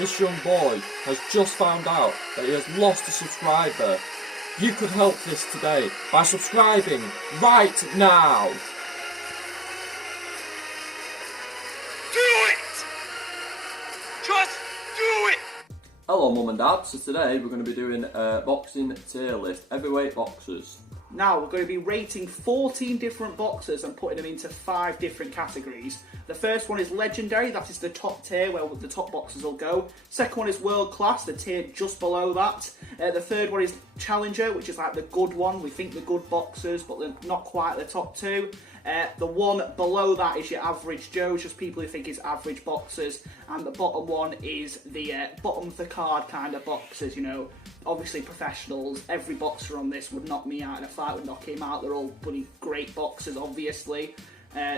this young boy has just found out that he has lost a subscriber. You could help this today by subscribing right now. Do it! Just do it! Hello Mum and Dad, so today we're going to be doing a boxing tier list, heavyweight boxers. Now we're going to be rating 14 different boxers and putting them into 5 different categories. The first one is legendary, that is the top tier where the top boxers will go. Second one is world class, the tier just below that. The third one is challenger, which is like the good one. We think the good boxers, but they're not quite the top 2. The one below that is your average Joe, just people who think is average boxers. And the bottom one is the bottom of the card kind of boxers, you know. Obviously professionals, every boxer on this would knock me out in a fight, would knock him out. They're all bloody great boxers, obviously.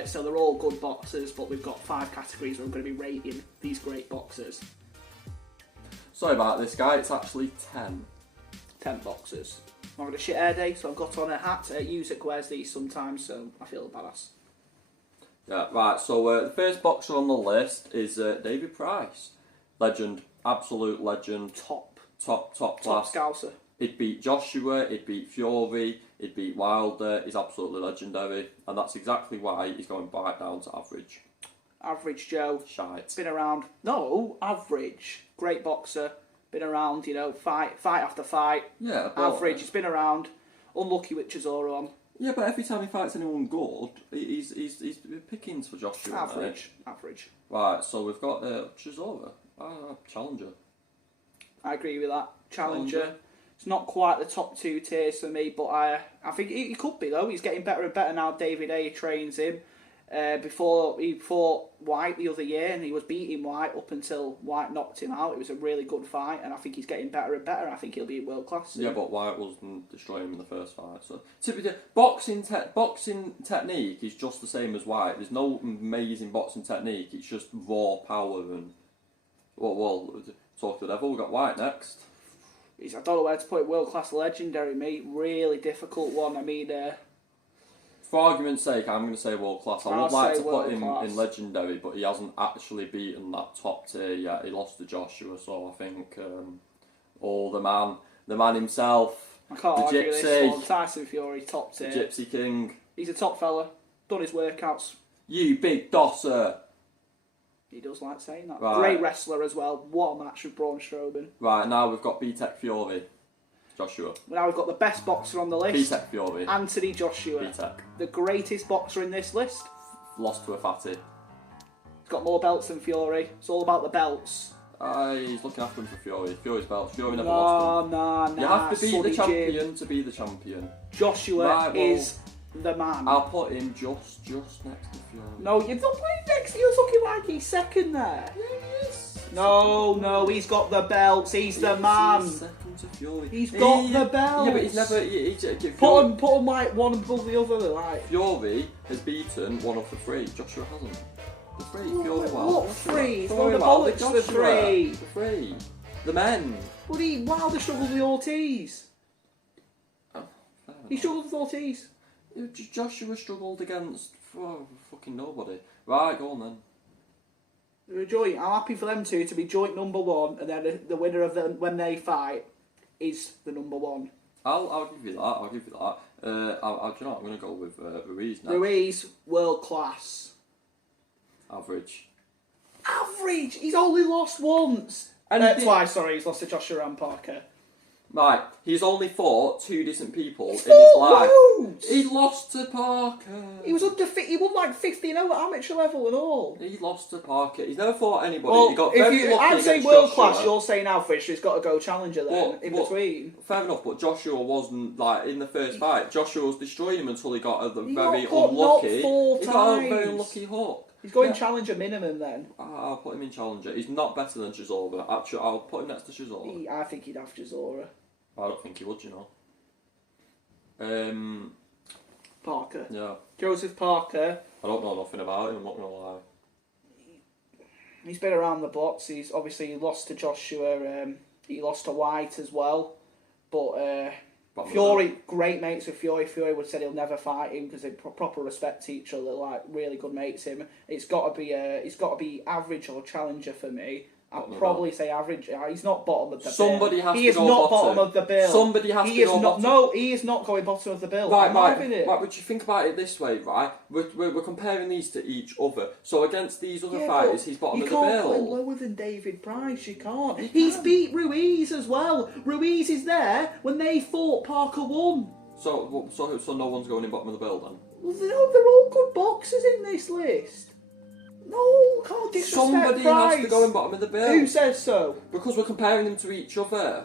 So they're all good boxers, but we've got 5 categories where we're going to be rating these great boxers. Sorry about this guy, it's actually 10. 10 boxers. I'm having a shit hair day, so I've got on a hat. Usyk wears these sometimes, so I feel badass. Yeah, right, so the first boxer on the list is David Price. Legend, absolute legend. Top class. Scouser. He'd beat Joshua, he'd beat Fury, he'd beat Wilder. He's absolutely legendary, and that's exactly why he's going right down to average. Average Joe. Shite. Been around. No, average. Great boxer. Been around, you know, fight after fight. Yeah, average. He's been around. Unlucky with Chisora on. Yeah, but every time he fights anyone good, he's pickings for Joshua. Average. Right, so we've got Chisora, challenger. I agree with that. Challenger. It's not quite the top 2 tiers for me, but I think he could be though. He's getting better and better now. David A trains him. Before he fought Whyte the other year, and he was beating Whyte up until Whyte knocked him out. It was a really good fight, and I think he's getting better and better. I think he'll be world class soon. Yeah, but Whyte wasn't destroying him in the first fight. So typically, boxing technique is just the same as Whyte. There's no amazing boxing technique. It's just raw power and well, talk to the devil. We've got Whyte next. I don't know where to put it. World class, legendary, mate. Really difficult one. I mean. For argument's sake, I'm going to say world class. I would like to put him in legendary, but he hasn't actually beaten that top tier yet. He lost to Joshua, so I think the man himself, I can't the argue Gypsy, this one. Tyson Fury, top tier. The Gypsy King. He's a top fella. Done his workouts. You big dosser. He does like saying that. Right. Great wrestler as well. What a match with Braun Strowman. Right, now we've got B-Tech Fury. Joshua. Now we've got the best boxer on the list. B-Tech Fury. Anthony Joshua. B-Tech. The greatest boxer in this list. Lost to a fatty. He's got more belts than Fury. It's all about the belts. He's looking after him for Fury. Fury's belts. Fury never lost them. Nah. You have to beat the champion Jim. to be the champion. Joshua is the man. I'll put him just next to Fury. No, you're not playing next. You're looking like he's second there. Yeah, he is. No, he's got the belts. He's the man. He's second to Fury. He's got the belts. Yeah, but he's never. Put him like one above the other. Like Fury has beaten one of the 3. Joshua hasn't. The 3. Fury what 3? He's got the bollocks. The 3. The 3. The men. Wilder struggled with Ortiz. Oh, he struggled with Ortiz. Joshua struggled against fucking nobody. Right, go on then. They're joint. I'm happy for them two to be joint number 1, and then the winner of them when they fight is the number 1. I'll give you that. I'll give you that. Do you know what? I'm going to go with Ruiz now. Ruiz, world class. Average. Average. He's only lost once. Twice. Sorry, he's lost to Joshua and Parker. Right, he's only fought 2 decent people in his fought life. loads. He lost to Parker. He was undefeated. He won like 50-0 at amateur level and all. He lost to Parker. He's never fought anybody. Well, he got very lucky I'm saying against world Joshua. class. You're saying average. So he's got to go challenger then between. Fair enough, but Joshua wasn't like in the first fight. Joshua was destroying him until he got a very unlucky. He got a very unlucky hook. He's going challenger minimum then. I'll put him in challenger. He's not better than Chisora. Actually, I'll put him next to Chisora. I think he'd have Chisora. I don't think he would, you know. Parker. Yeah. Joseph Parker. I don't know nothing about him, I'm not going to lie. He's been around the blocks. He's obviously lost to Joshua. He lost to Whyte as well. But Fury, great mates with Fury. Fury would say he'll never fight him because they proper respect each other. Like really good mates. Him. It's got to be average or challenger for me. I'd probably say average. He's not bottom of the Somebody bill. has He to is go not bottom. of the bill. Somebody has to go bottom. No, he is not going bottom of the bill. Right, I'm not having it. but you think about it this way, right? We're comparing these to each other. So against these other Yeah, fighters, but he's bottom of the You can't put him bill. lower than David Price. You can't. He's beat Ruiz as well. Ruiz is there when they fought. Parker won. So no one's going in bottom of the bill then? Well, they're all good boxers in this list. No, can't disrespect Somebody Price. has to go in bottom of the bill. Who says so? Because we're comparing them to each other.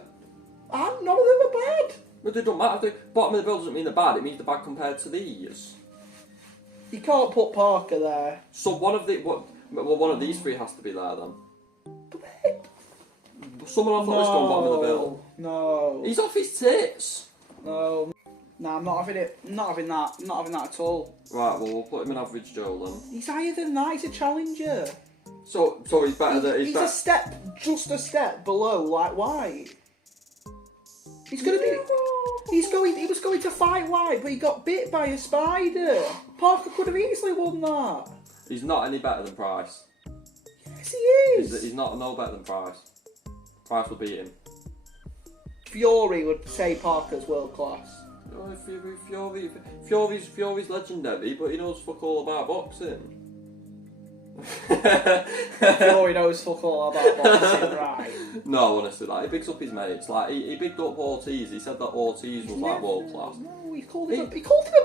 None of them are bad. But they don't matter. Bottom of the bill doesn't mean they're bad. It means they're bad compared to these. You can't put Parker there. So one of these three has to be there then. Someone off that list going bottom of the bill. No. He's off his tits. No. No, I'm not having it. I'm not having that. I'm not having that at all. Right, well we'll put him in average Joe then. He's higher than that. He's a challenger. So he's better than He's a step, just a step below like Whyte. He's gonna be. He was going to fight Whyte, but he got bit by a spider. Parker could have easily won that. He's not any better than Price. Yes, he is. He's not no better than Price. Price will beat him. Fury would say Parker's world class. Oh, Fury's legendary, but he knows fuck all about boxing. Fury knows fuck all about boxing, right? No, honestly, like he bigs up his mates. Like he bigged up Ortiz. He said that Ortiz was like world class. No, he called him a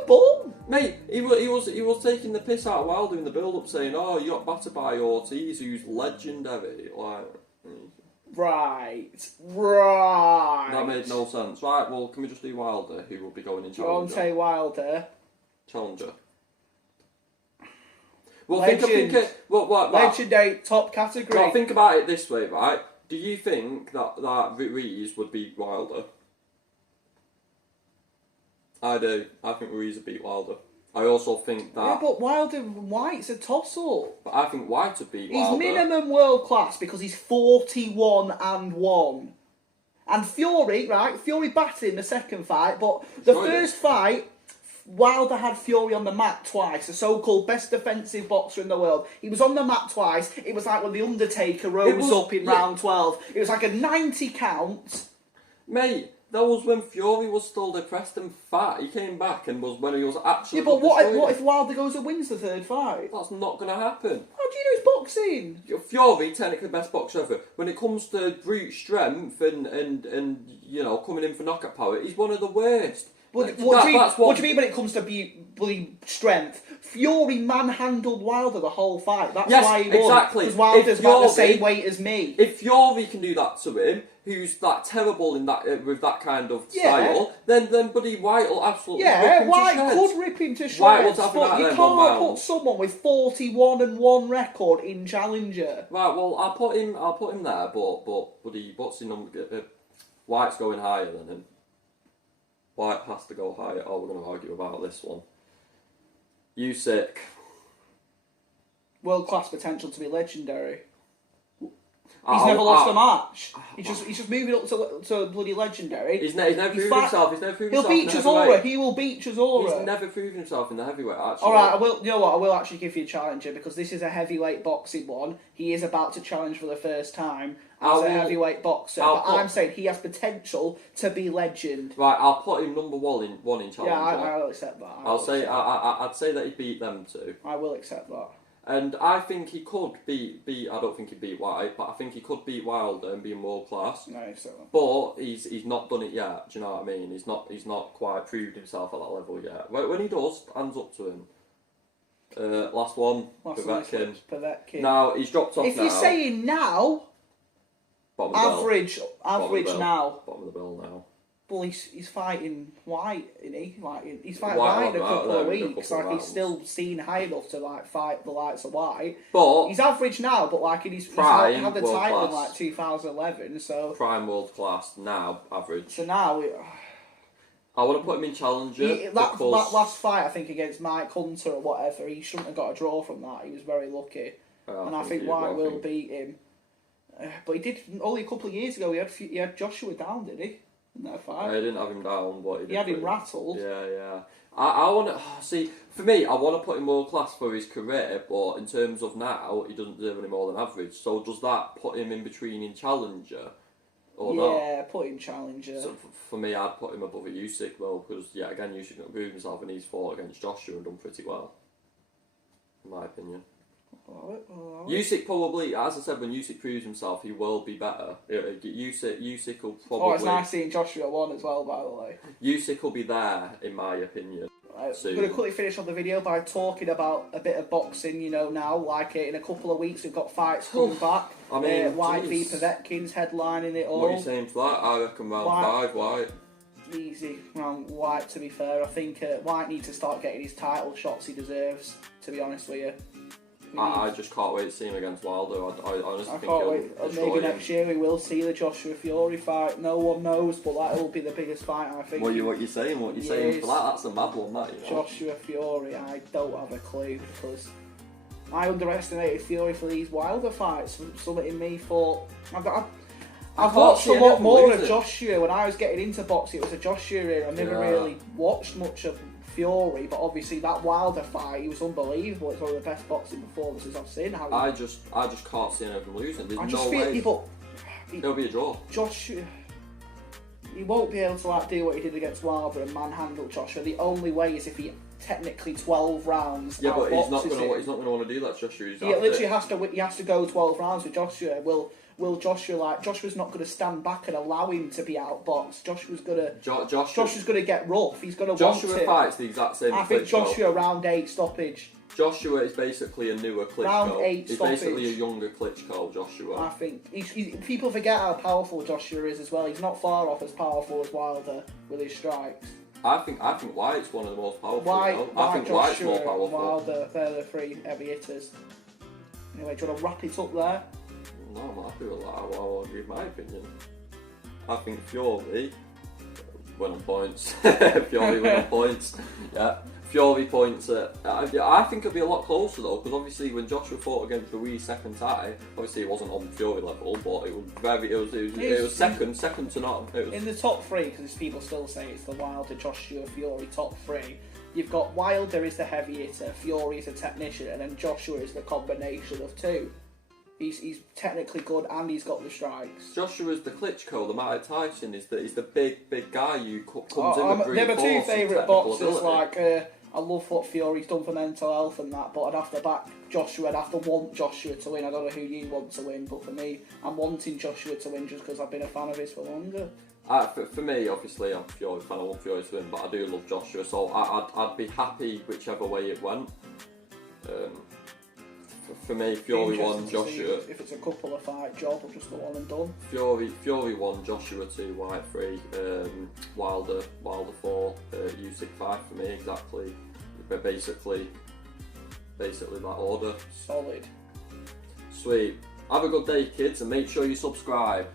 bum. Mate, he was taking the piss out of Wilder in the build-up, saying, "Oh, you got battered by Ortiz, who's legendary." Like, Right. that made no sense. Right, well, can we just do Wilder, who will be going in challenger? Deontay Wilder. Challenger. Well, Legend. Legendary top category. Well, think about it this way, right? Do you think that Ruiz would beat Wilder? I do. I think Ruiz would beat Wilder. I also think that... Yeah, but Wilder and Whyte's a toss-up. But I think Whyte would beat Wilder. He's minimum world class because he's 41-1. And Fury, right? Fury battered him the second fight, but the first fight, Wilder had Fury on the mat twice, the so-called best defensive boxer in the world. He was on the mat twice. It was like when The Undertaker rose up in round 12. It was like a 90 count. Mate, that was when Fury was still depressed and fat. He came back and was when he was actually... Yeah, but what if Wilder goes and wins the third fight? That's not going to happen. How do you know it's boxing? Fury, technically the best boxer ever. When it comes to brute strength and you know, coming in for knockout power, he's one of the worst. What do you mean when it comes to bloody strength? Fury manhandled Wilder the whole fight. That's why he won. Exactly. Because Wilder's about the same weight as me. If Fury can do that to him, who's that terrible in that with that kind of style, then Buddy Whyte will absolutely rip him Whyte to shreds. could rip him to Whyte shreds, will but you can't put someone with 41-1 record in challenger. Right. Well, I'll put him there, but Buddy, what's the number? Whyte's going higher than him. Whyte has to go higher. Oh, we're going to argue about this one. Usyk. World class potential to be legendary. He's never lost a match. He's just moving up to bloody legendary. He's never proven himself. He'll beat Chisora. He will beat Chisora. He's never proven himself in the heavyweight. Actually. All right, you know what? I will actually give you a challenger because this is a heavyweight boxing one. He is about to challenge for the first time as a heavyweight boxer. I'm saying he has potential to be legend. Right, I'll put him number one in challenger. Yeah, I'll accept that. I'd say that he beat them two. I will accept that. And I think he could beat. I don't think he'd beat Whyte, but I think he could beat Wilder and be in world class. No, so. But he's not done it yet. Do you know what I mean? He's not quite proved himself at that level yet. When he does, hands up to him. Last one, Povetkin. Now he's dropped off. If you're saying now, average now. Bottom of the bill now. Well, he's fighting Whyte, isn't he? He's fighting Whyte in a couple of weeks. He's still seen high enough to fight the likes of Whyte. But he's average now, but he's had the title in 2011. So prime world class now, average. So now I want to put him in challenger. That last fight, I think against Mike Hunter or whatever, he shouldn't have got a draw from that. He was very lucky, and I think Whyte will beat him. But he did only a couple of years ago. He had Joshua down, did he? In that fight. I didn't have him down, but he had him rattled. Yeah. I want to see. For me, I want to put him world class for his career, but in terms of now, he doesn't deserve any more than average. So does that put him in between in challenger, or not? Yeah, put him challenger. So for me, I'd put him above a Usyk though, because again, Usyk not proved himself, and he's fought against Joshua and done pretty well, in my opinion. Usyk probably, as I said, when Usyk proves himself, he will be better. Usyk will probably. Oh, it's nice seeing Joshua won as well, by the way. Usyk will be there, in my opinion. I'm going to quickly finish on the video by talking about a bit of boxing, now, like in a couple of weeks we've got fights coming back. I mean, Whyte v Povetkin's headlining it all. What are you saying to that? I reckon round 5, Whyte. Easy, round Whyte, to be fair. I think Whyte needs to start getting his title shots he deserves, to be honest with you. I just can't wait to see him against Wilder. I honestly think can't he'll wait. destroy Maybe him. next year we will see the Joshua Fury fight. No one knows, but that will be the biggest fight, I think. What you saying? What you saying for that? That's a mad one, that, Joshua Fury, I don't have a clue, because I underestimated Fury for these Wilder fights. Something in me thought... I've watched a lot more of Joshua. When I was getting into boxing, it was a Joshua era. I never really watched much of Fury, but obviously that Wilder fight, he was unbelievable. It's one of the best boxing performances I've seen. I just can't see him losing. There's no way. It'll be a draw. Joshua, he won't be able to do what he did against Wilder and manhandle Joshua. The only way is if he technically 12 rounds. Yeah, but he's not going to want to do that. Joshua. He literally has to go 12 rounds with Joshua. Will Joshua Joshua's not going to stand back and allow him to be outboxed. Joshua's going to Joshua's going to get rough. He's going to Joshua fights the exact same. I think Joshua round 8 stoppage. Joshua is basically a newer Klitschko. Round 8 He's stoppage. basically a younger Klitschko, Joshua. I think people forget how powerful Joshua is as well. He's not far off as powerful as Wilder with his strikes. I think Whyte's one of the most powerful. I think Whyte's Joshua more powerful. and Wilder, they're the 3 heavy hitters. Anyway, do you want to wrap it up there? No, I'm happy with that. I'll give my opinion. I think Fury win on points. Fury win on points. Yeah. Fury points at... I think it'll be a lot closer though, because obviously when Joshua fought against Ruiz second time, obviously it wasn't on Fury level, but it was second to not. In the top 3, because people still say it's the Wilder, Joshua, Fury top 3. You've got Wilder is the heavy hitter, Fury is a technician, and then Joshua is the combination of 2. He's technically good and he's got the strikes. Joshua's the Klitschko, the Mike Tyson is the big guy who comes in with They're my 2 favourite boxers. Ability. I love what Fury's done for mental health and that, but I'd have to back Joshua. I'd have to want Joshua to win. I don't know who you want to win, but for me, I'm wanting Joshua to win just because I've been a fan of his for longer. For me, obviously, I'm a Fury fan. I want Fury to win, but I do love Joshua, so I'd be happy whichever way it went. For me, Fury won, Joshua. If it's a couple of fight job or just the one and done. Fury won, Joshua 2, Whyte 3, Wilder 4, Usyk 5 for me, exactly. But basically that order. Solid. Sweet. Have a good day, kids, and make sure you subscribe.